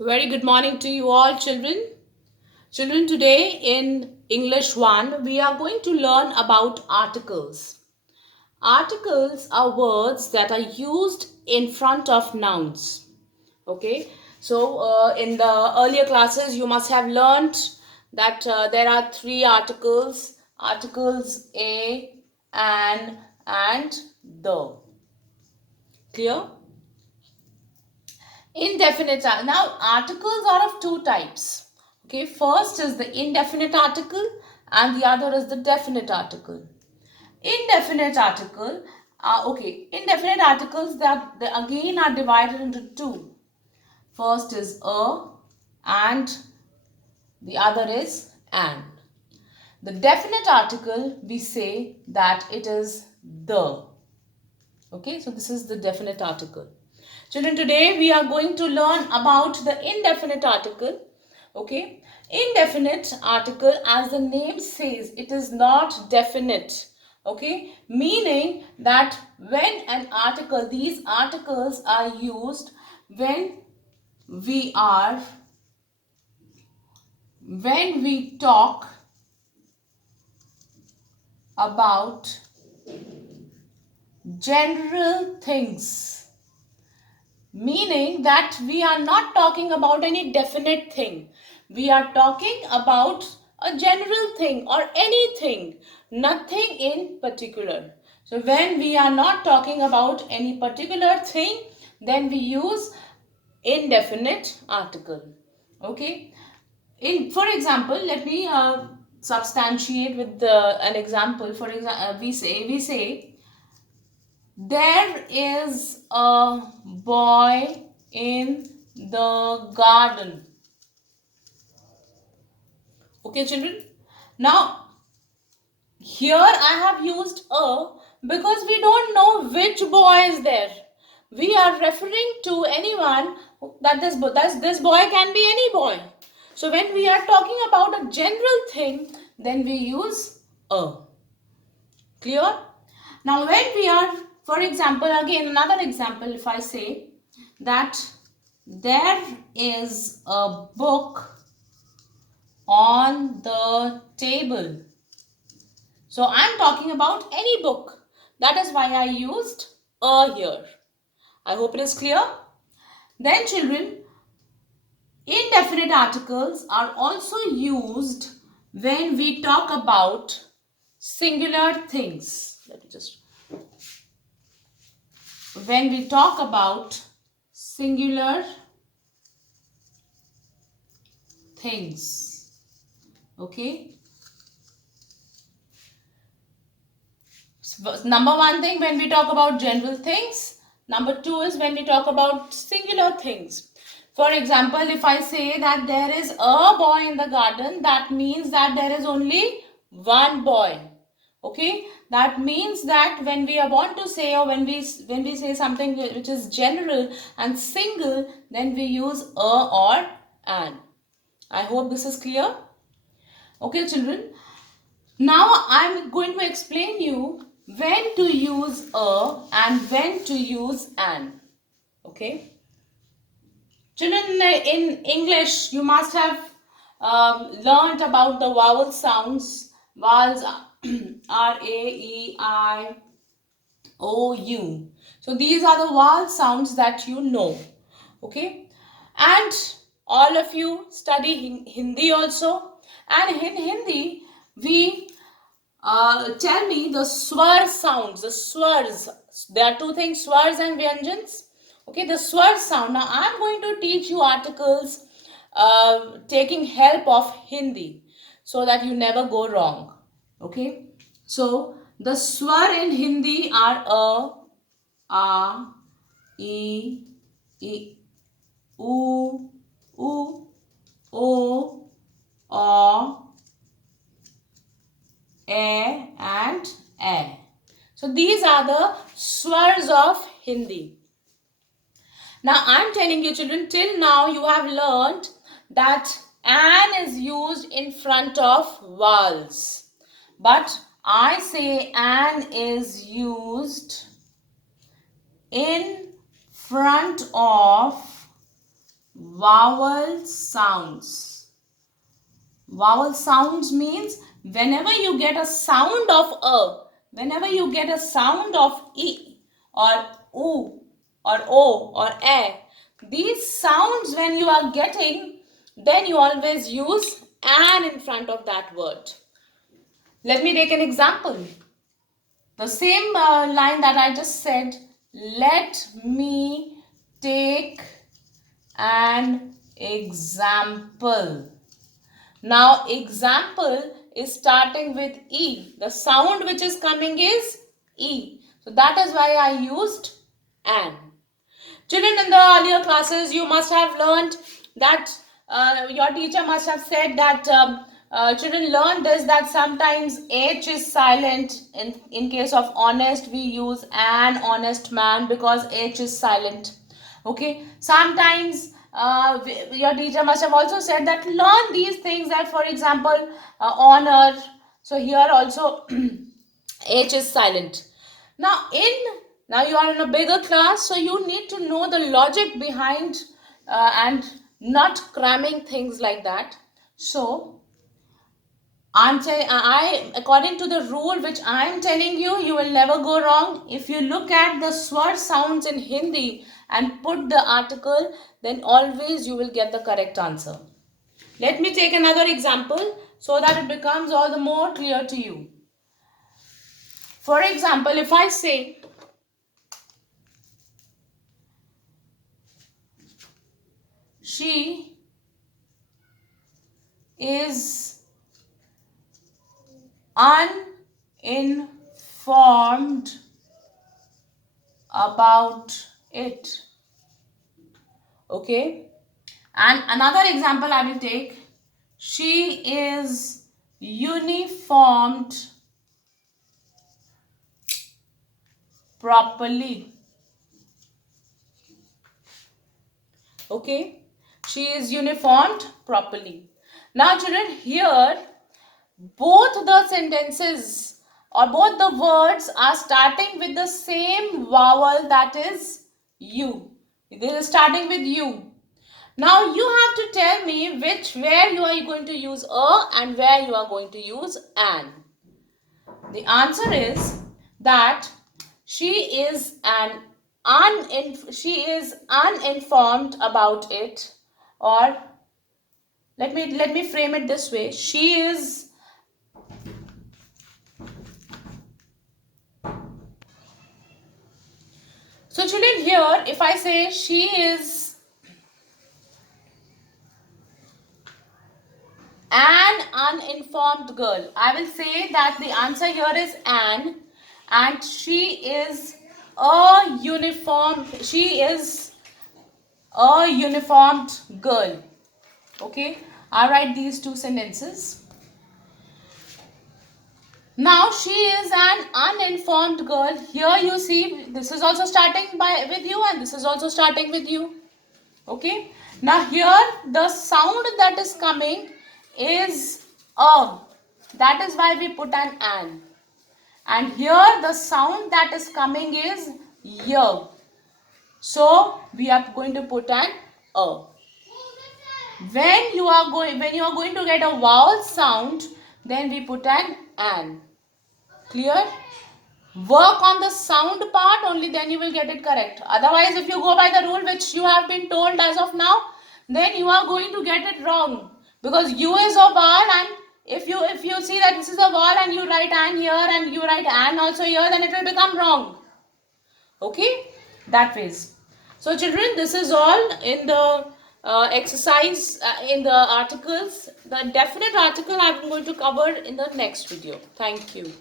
Very good morning to you all, children. Children, today in English 1, we are going to learn about articles. Articles are words that are used in front of nouns. Okay, so in the earlier classes, you must have learnt that there are three articles a, an, and the. Clear? Indefinite. Now, articles are of two types. Okay, first is the indefinite article and the other is the definite article. Indefinite article, indefinite articles that they again are divided into two. First is a and the other is an. The definite article, we say that it is the. Okay, so this is the definite article. Children, today we are going to learn about the indefinite article. Okay, indefinite article, as the name says, it is not definite. Okay, meaning that when an article, these articles are used when we are, when we talk about general things, meaning that we are not talking about any definite thing. We are talking about a general thing or anything, nothing in particular. So when we are not talking about any particular thing, then we use indefinite article. Okay, for example, let me substantiate with an example. For example, we say there is a boy in the garden. Okay, children. Now, here I have used a because we don't know which boy is there. We are referring to anyone that this boy can be any boy. So when we are talking about a general thing, then we use a. Clear? Now, when we are, for example, again another example, if I say that there is a book on the table. So, I'm talking about any book. That is why I used a here. I hope it is clear. Then, children, indefinite articles are also used when we talk about singular things. Let me just when we talk about singular things. Okay. So, number one thing when we talk about general things. Number two is when we talk about singular things. For example, if I say that there is a boy in the garden, that means that there is only one boy. Okay, that means that when we want to say, or when we say something which is general and single, then we use a or an. I hope this is clear. Okay, children. Now I'm going to explain you when to use a and when to use an. Okay. Children, in English, you must have learned about the vowel sounds. Vowels R, A, E, I, O, U. So these are the vowel sounds that you know. Okay. And all of you study Hindi also. And in Hindi, we tell me the swar sounds, the swars. There are two things, swars and vyanjans. Okay, the swar sound. Now, I'm going to teach you articles taking help of Hindi so that you never go wrong. Okay, so the swar in Hindi are a, e, u, o, and a. So these are the swars of Hindi. Now I'm telling you, children, till now you have learned that an is used in front of vowels. But I say an is used in front of vowel sounds. Vowel sounds means whenever you get a sound of a, whenever you get a sound of e or oo or o or a, these sounds when you are getting, then you always use an in front of that word. Let me take an example. The same line that I just said, let me take an example. Now, example is starting with E. The sound which is coming is E. So, that is why I used an. Children, in the earlier classes, you must have learned that your teacher must have said that children learn this, that sometimes H is silent. In case of honest, we use an honest man because H is silent. Okay. Sometimes your teacher must have also said that learn these things, that for example, honor. So here also H is silent. Now you are in a bigger class, so you need to know the logic behind and not cramming things like that. So according to the rule which I am telling you, you will never go wrong. If you look at the swar sounds in Hindi and put the article, then always you will get the correct answer. Let me take another example so that it becomes all the more clear to you. For example, if I say she is uninformed about it. Okay. And another example I will take. She is uniformed properly. Okay. She is uniformed properly. Now children, here both the sentences or both the words are starting with the same vowel, that is U. This is starting with U. Now you have to tell me where you are going to use a and where you are going to use an. The answer is that she is uninformed about it, or let me frame it this way. She is So children, here if I say she is an uninformed girl, I will say that the answer here is an, and she is a uniformed girl. Okay, I write these two sentences. Now she is an uninformed girl. Here you see this is also starting with you and this is also starting with you. Okay. Now here the sound that is coming is a. That is why we put an an. And here the sound that is coming is y. So we are going to put an a. When you are going to get a vowel sound, then we put an. Clear? Work on the sound part, only then you will get it correct. Otherwise, if you go by the rule which you have been told as of now, then you are going to get it wrong. Because U is a vowel, and if you see that this is a vowel and you write an here and you write an also here, then it will become wrong. Okay? That ways. So children, this is all in the exercise in the articles. The definite article I am going to cover in the next video. Thank you.